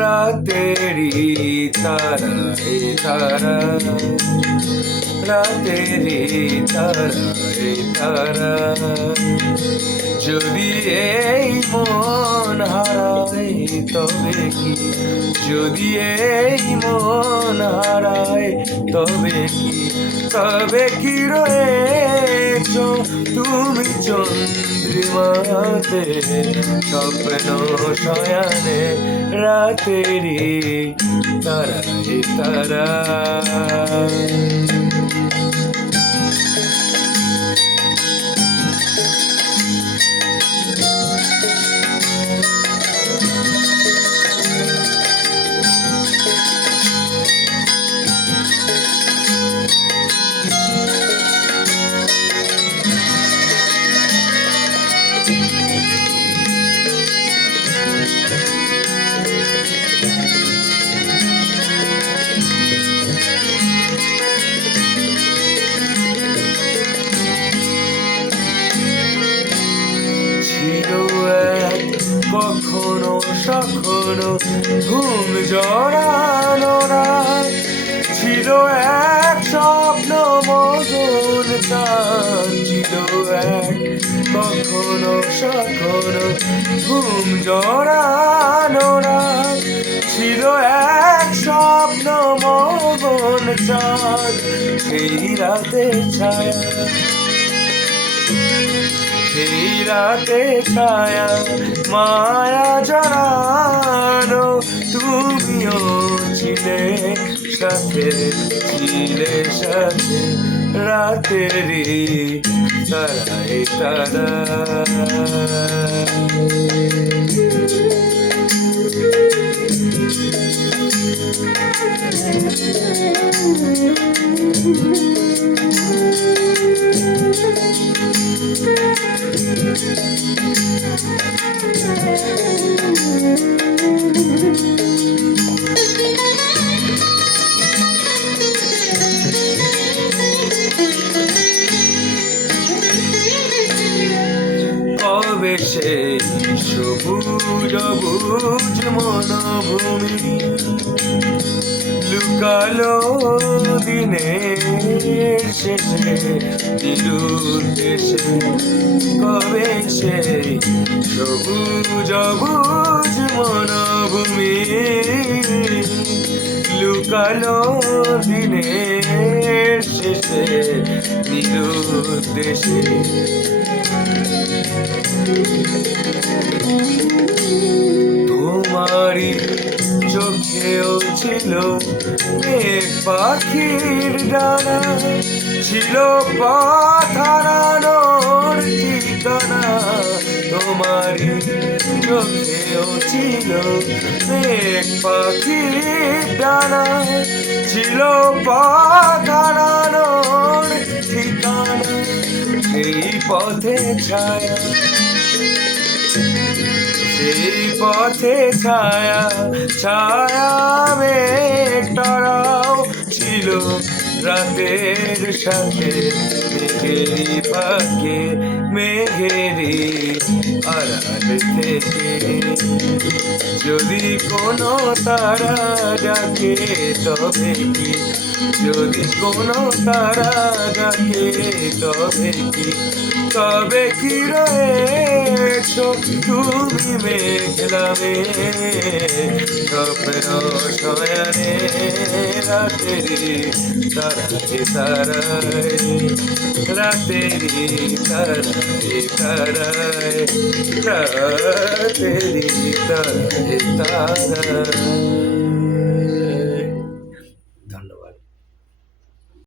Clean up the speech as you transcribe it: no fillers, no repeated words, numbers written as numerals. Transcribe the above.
রাতেরি তারা এ তারা, রাতেরি তারা এ তারা, যদি এই মন হারায় তবে কি, যদি এই মন হারায় তবে কি রয়েছ তুমি চন্দ্রিমাতে, স্বপ্ন শয়ানে রাতেরি তারা এ তারা। কখনো সখনো ঘুম জড়ানো রাত, ছিল এক স্বপ্ন মগন চাঁদ, ছিল এক কখনো সখনো ঘুম জড়ানো রাত, ছিল এক স্বপ্ন মগন চাঁদ, সেই রাতে ছায়া, সেই রাতে ছায়া মায়া জড়ানো, তুমিও ছিলে সাথে, ছিলে সাথে রাতেরি তারা এ তারা। কবে সেই সবুজ অবুজ মনভূমি লুকালো দিনের শেষে দিলুর দেশে, কবে সেই সবুজ অবুজ মনভূমি লুকালো দিনের শেষে দিলুর দেশে। তোমারই চোখেও ছিল এক পাখির ডানা, ছিল পথ হারানোর ঠিকানা, তোমারই চোখেও ছিল এক পাখির ডানা, ছিল পথ হারানোর ঠিকানা, সেই পথে ছায়া, সেই পথে ছায়া, ছায়া মেঘটারাও ছিল রাতের সাথে, মেঘেরি পাকে মেঘেরি আড়াল থেকে, যদি কোনো তারা ডাকে তবে কি, যদি কোনো তারা ডাকে তবে কি রয়েছ তুমি মেঘলা স্বপ্ন শয়ানে রাতেরি তারা এ তারা, রাতেরি তারা এ তারা, রাতেরি তারা এ তারা।